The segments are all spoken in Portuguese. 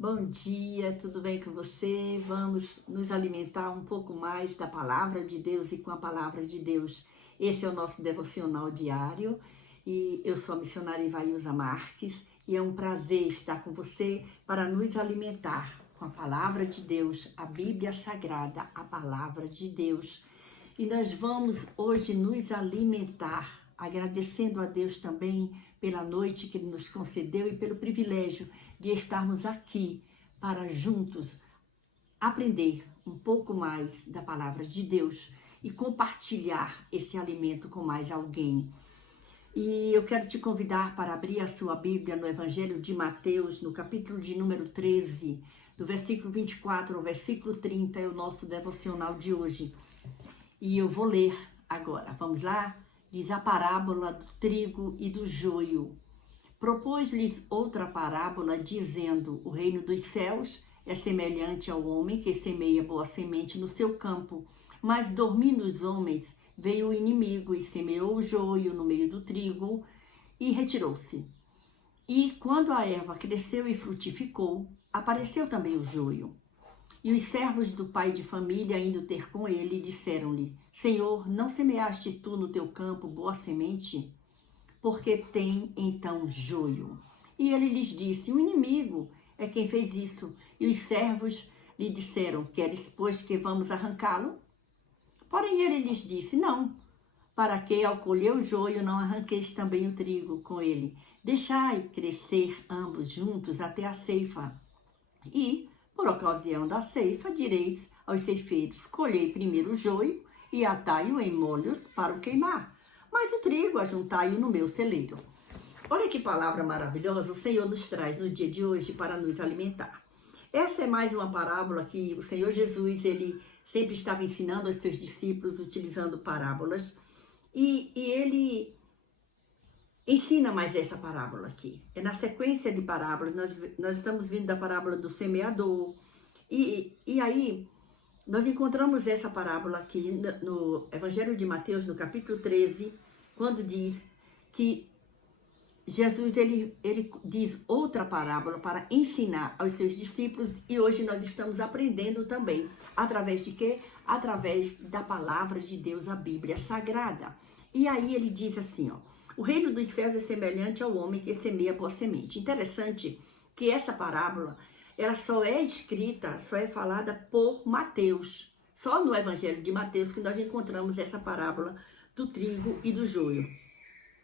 Bom dia, tudo bem com você? Vamos nos alimentar um pouco mais da palavra de Deus e com a palavra de Deus. Esse é o nosso devocional diário e eu sou a missionária Ivailza Marques e é um prazer estar com você para nos alimentar com a palavra de Deus, a Bíblia Sagrada, a palavra de Deus. E nós vamos hoje nos alimentar, agradecendo a Deus também pela noite que Ele nos concedeu e pelo privilégio de estarmos aqui para juntos aprender um pouco mais da palavra de Deus e compartilhar esse alimento com mais alguém. E eu quero te convidar para abrir a sua Bíblia no Evangelho de Mateus, no capítulo de número 13, do versículo 24 ao versículo 30, é o nosso devocional de hoje. E eu vou ler agora. Vamos lá? Diz a parábola do trigo e do joio. Propôs-lhes outra parábola, dizendo: o reino dos céus é semelhante ao homem que semeia boa semente no seu campo. Mas, dormindo os homens, veio o inimigo e semeou o joio no meio do trigo e retirou-se. E, quando a erva cresceu e frutificou, apareceu também o joio. E os servos do pai de família, indo ter com ele, disseram-lhe: Senhor, não semeaste tu no teu campo boa semente? Porque tem então joio. E ele lhes disse: o inimigo é quem fez isso. E os servos lhe disseram: queres, pois, que vamos arrancá-lo? Porém ele lhes disse: não, para que ao colher o joio não arranqueis também o trigo com ele. Deixai crescer ambos juntos até a ceifa. E, por ocasião da ceifa, direis aos ceifeiros: colhei primeiro o joio e atai-o em molhos para o queimar, mas o trigo ajuntai-o no meu celeiro. Olha que palavra maravilhosa o Senhor nos traz no dia de hoje para nos alimentar. Essa é mais uma parábola que o Senhor Jesus, ele sempre estava ensinando aos seus discípulos, utilizando parábolas, e ele ensina mais essa parábola aqui. É na sequência de parábolas, nós estamos vindo da parábola do semeador, e aí nós encontramos essa parábola aqui no Evangelho de Mateus, no capítulo 13, quando diz que Jesus, ele diz outra parábola para ensinar aos seus discípulos, e hoje nós estamos aprendendo também. Através de quê? Através da palavra de Deus, a Bíblia Sagrada. E aí ele diz assim, ó: o reino dos céus é semelhante ao homem que semeia boa semente. Interessante que essa parábola, ela só é escrita, só é falada por Mateus. Só no Evangelho de Mateus que nós encontramos essa parábola do trigo e do joio.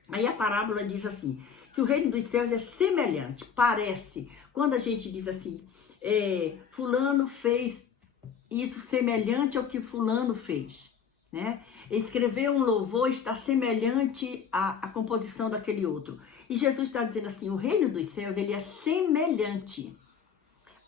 Aí a parábola diz assim, que o reino dos céus é semelhante, parece. Quando a gente diz assim, fulano fez isso semelhante ao que fulano fez, né? Escrever um louvor está semelhante à composição daquele outro. E Jesus está dizendo assim, o reino dos céus, ele é semelhante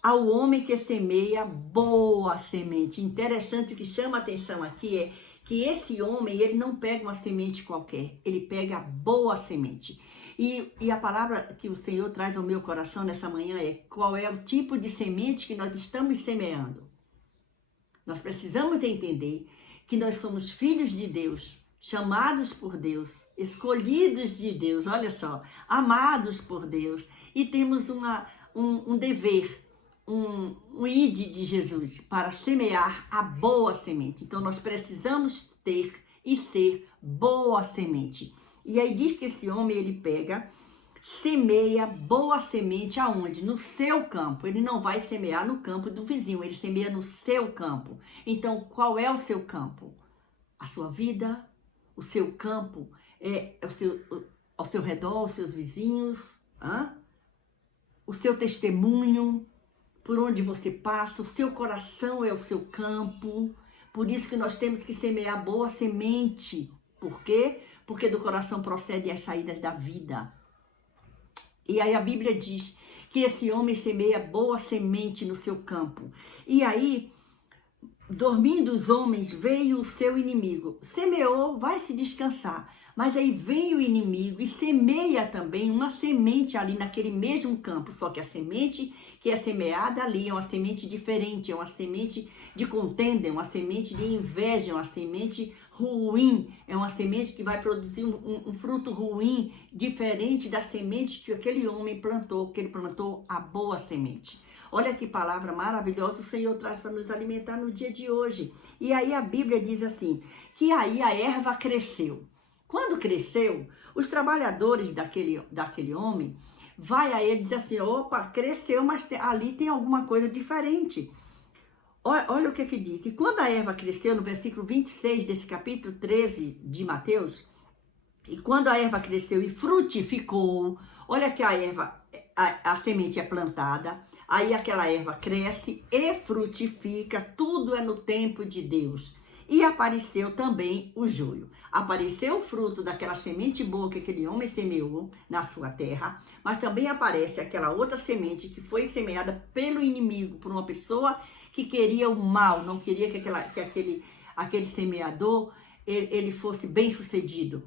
ao homem que semeia boa semente. Interessante, o que chama a atenção aqui é que esse homem, ele não pega uma semente qualquer, ele pega a boa semente. E a palavra que o Senhor traz ao meu coração nessa manhã é: qual é o tipo de semente que nós estamos semeando? Nós precisamos entender que nós somos filhos de Deus, chamados por Deus, escolhidos de Deus, olha só, amados por Deus, e temos um dever, um ide de Jesus para semear a boa semente. Então nós precisamos ter e ser boa semente. E aí diz que esse homem, ele pega, semeia boa semente aonde? No seu campo. Ele não vai semear no campo do vizinho, ele semeia no seu campo. Então qual é o seu campo? A sua vida, o seu campo, ao seu redor, os seus vizinhos, o seu testemunho, por onde você passa, o seu coração é o seu campo. Por isso que nós temos que semear boa semente. Por quê? Porque do coração procedem as saídas da vida. E aí a Bíblia diz que esse homem semeia boa semente no seu campo. E aí, dormindo os homens, veio o seu inimigo. Semeou, vai se descansar. Mas aí vem o inimigo e semeia também uma semente ali naquele mesmo campo. Só que a semente que é semeada ali é uma semente diferente, é uma semente de contenda, é uma semente de inveja, é uma semente ruim, é uma semente que vai produzir um fruto ruim, diferente da semente que aquele homem plantou, que ele plantou a boa semente. Olha que palavra maravilhosa o Senhor traz para nos alimentar no dia de hoje. E aí a Bíblia diz assim, que aí a erva cresceu. Quando cresceu, os trabalhadores daquele homem vai a ele e diz assim, opa, cresceu, mas ali tem alguma coisa diferente. Olha o que diz. E quando a erva cresceu, no versículo 26 desse capítulo 13 de Mateus, e quando a erva cresceu e frutificou, olha que a erva, a semente é plantada, aí aquela erva cresce e frutifica, tudo é no tempo de Deus. E apareceu também o joio. Apareceu o fruto daquela semente boa que aquele homem semeou na sua terra, mas também aparece aquela outra semente que foi semeada pelo inimigo, por uma pessoa que queria o mal, não queria que aquele semeador ele fosse bem sucedido.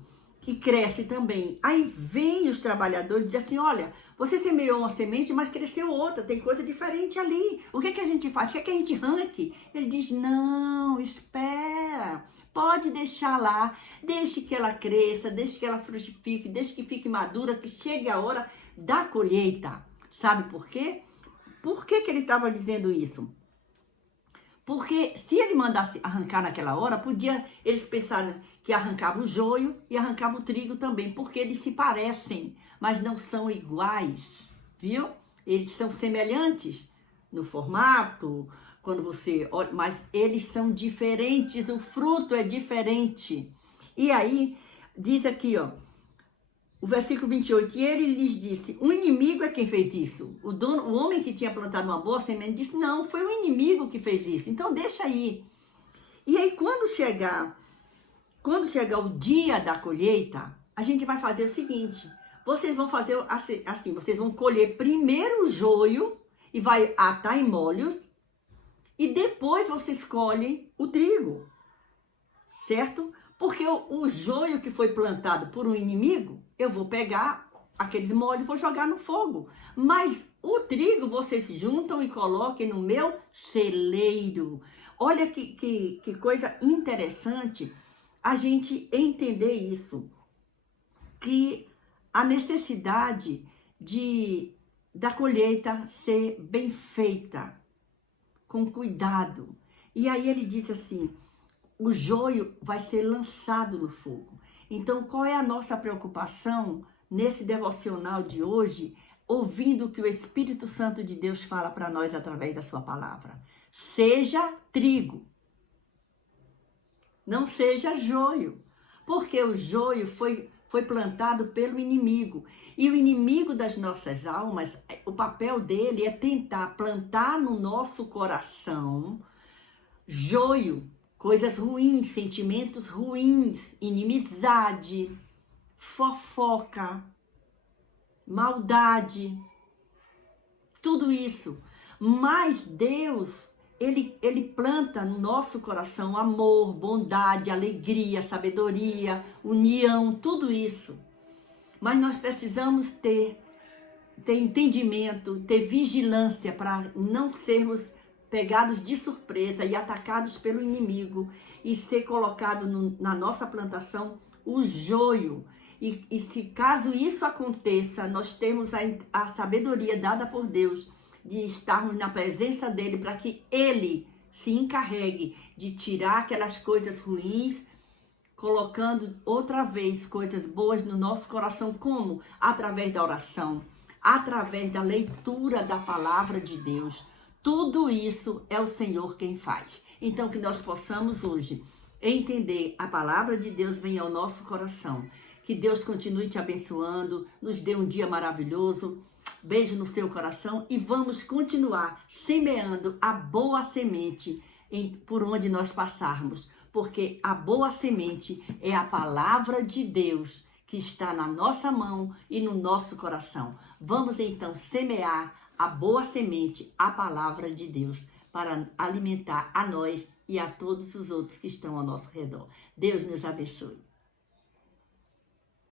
E cresce também. Aí vem os trabalhadores e dizem assim, olha, você semeou uma semente, mas cresceu outra, tem coisa diferente ali. O que a gente faz? Quer que a gente arranque? Ele diz, não, espera, pode deixar lá, deixe que ela cresça, deixe que ela frutifique, deixe que fique madura, que chegue a hora da colheita. Sabe por quê? Por que ele estava dizendo isso? Porque se ele mandasse arrancar naquela hora, eles pensaram que arrancava o joio e arrancava o trigo também, porque eles se parecem, mas não são iguais, viu? Eles são semelhantes no formato, quando você olha, mas eles são diferentes, o fruto é diferente. E aí, diz aqui, ó, o versículo 28, e ele lhes disse, o inimigo é quem fez isso. O homem que tinha plantado uma boa semente disse, não, foi o inimigo que fez isso, então deixa aí. E aí quando chegar o dia da colheita, a gente vai fazer o seguinte, vocês vão fazer assim, vocês vão colher primeiro o joio e vai atar em molhos, e depois vocês colhem o trigo, certo? Porque o joio que foi plantado por um inimigo, eu vou pegar aqueles molhos e vou jogar no fogo. Mas o trigo vocês juntam e coloquem no meu celeiro. Olha que coisa interessante a gente entender isso. Que a necessidade da colheita ser bem feita, com cuidado. E aí ele diz assim, o joio vai ser lançado no fogo. Então, qual é a nossa preocupação nesse devocional de hoje, ouvindo o que o Espírito Santo de Deus fala para nós através da sua palavra? Seja trigo, não seja joio, porque o joio foi plantado pelo inimigo. E o inimigo das nossas almas, o papel dele é tentar plantar no nosso coração joio, coisas ruins, sentimentos ruins, inimizade, fofoca, maldade, tudo isso. Mas Deus, ele planta no nosso coração amor, bondade, alegria, sabedoria, união, tudo isso. Mas nós precisamos ter entendimento, ter vigilância para não sermos pegados de surpresa e atacados pelo inimigo e ser colocado na nossa plantação o joio. E se caso isso aconteça, nós temos a sabedoria dada por Deus de estarmos na presença dele para que ele se encarregue de tirar aquelas coisas ruins, colocando outra vez coisas boas no nosso coração, como? Através da oração, através da leitura da palavra de Deus. Tudo isso é o Senhor quem faz. Então, que nós possamos hoje entender a palavra de Deus venha ao nosso coração. Que Deus continue te abençoando, nos dê um dia maravilhoso. Beijo no seu coração e vamos continuar semeando a boa semente por onde nós passarmos. Porque a boa semente é a palavra de Deus que está na nossa mão e no nosso coração. Vamos então semear a boa semente, a palavra de Deus, para alimentar a nós e a todos os outros que estão ao nosso redor. Deus nos abençoe.